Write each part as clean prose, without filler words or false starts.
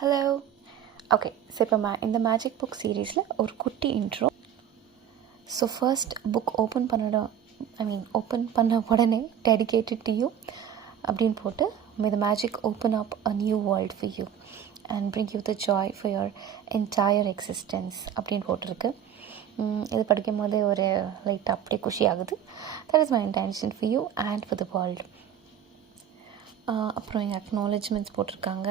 Hello. Okay, so இப்போ இந்த magic book சீரீஸில் ஒரு குட்டி intro. So first book open பண்ண உடனே டெடிகேட்டட் டு யூ அப்படின்னு போட்டு may the magic open up a new world for you and bring you the joy for your entire existence அப்படின்னு போட்டிருக்கு. இது படிக்கும் போதே ஒரு லைட்டாக அப்படியே குஷி ஆகுது. That is my intention for you and for the world. அப்புறம் எங்கள் அக்னாலஜ்மெண்ட்ஸ் போட்டிருக்காங்க.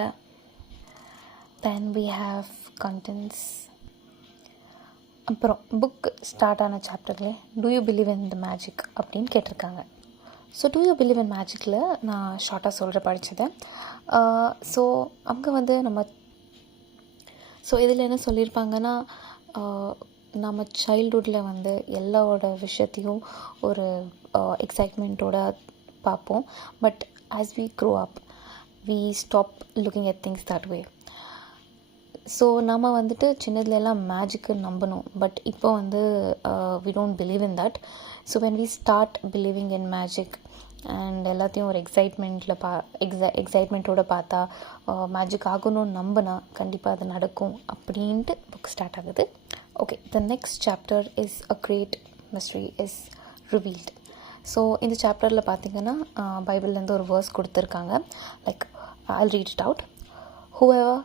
Then we have contents. அப்புறம் புக் ஸ்டார்ட் ஆன சாப்டர்லே do you believe in the magic அப்படின்னு கேட்டிருக்காங்க. So do you believe in மேஜிக்கில் நான் ஷார்ட்டாக சொல்கிற படித்தது. ஸோ அங்கே இதில் என்ன சொல்லியிருப்பாங்கன்னா, நம்ம சைல்ட்ஹுட்டில் எல்லாரோட விஷயத்தையும் ஒரு எக்ஸைட்மெண்ட்டோடு பார்ப்போம். But as we grow up we stop looking at things that way. So நம்ம சின்னதுலலாம் மேஜிக்கு நம்பணும். பட் இப்போ we don't believe in that. So when we start believing in magic and எல்லாத்தையும் ஒரு எக்ஸைட்மெண்ட்டோடு பார்த்தா மேஜிக் ஆகணும்னு நம்பினா கண்டிப்பாக அது நடக்கும் அப்படின்ட்டு புக் ஸ்டார்ட் ஆகுது. Okay, the next chapter is a great mystery is revealed. So இந்த சாப்டரில் பார்த்திங்கன்னா பைபிள்லேருந்து ஒரு வேர்ஸ் கொடுத்துருக்காங்க. Like I'll read it out. Whoever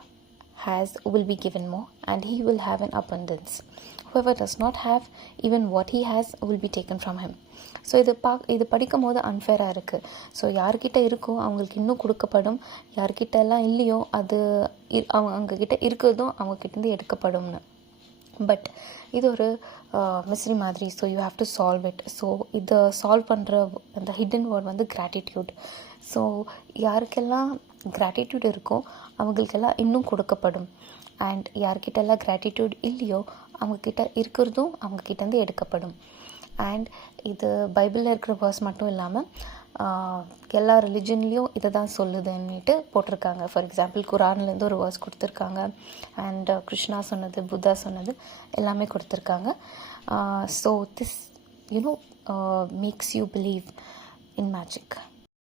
has will be given more and he will have an abundance. Whoever does not have, even what he has will be taken from him. So இது படிக்கும் போது அன்ஃபேராக இருக்குது. So யார்கிட்ட இருக்கோ அவங்களுக்கு இன்னும் கொடுக்கப்படும், யார்கிட்ட எல்லாம் இல்லையோ அது அவங்கக்கிட்ட இருக்கிறதும் அவங்கக்கிட்டேருந்து எடுக்கப்படும்னு. பட் இது ஒரு மிஸ்ட்ரி மாதிரி. So you have to solve it. So இதை சால்வ் பண்ணுற அந்த ஹிடன் வேர்ட் கிராட்டிடியூட். ஸோ யாருக்கெல்லாம் கிராட்டிடியூட் இருக்கோ அவங்களுக்கெல்லாம் இன்னும் கொடுக்கப்படும். அண்ட் யார்கிட்டெல்லாம் கிராட்டிடியூட் இல்லையோ அவங்கக்கிட்ட இருக்கிறதும் அவங்கக்கிட்டேருந்து எடுக்கப்படும். அண்ட் இது பைபிளில் இருக்கிற வேர்ஸ் மட்டும் இல்லாமல் எல்லா ரிலிஜன்லேயும் இதை தான் சொல்லுதுன்னுட்டு போட்டிருக்காங்க. ஃபார் எக்ஸாம்பிள் குரான்லேருந்து ஒரு வேர்ஸ் கொடுத்துருக்காங்க. அண்ட் கிருஷ்ணா சொன்னது, புத்தா சொன்னது எல்லாமே கொடுத்துருக்காங்க. So this makes you believe in magic.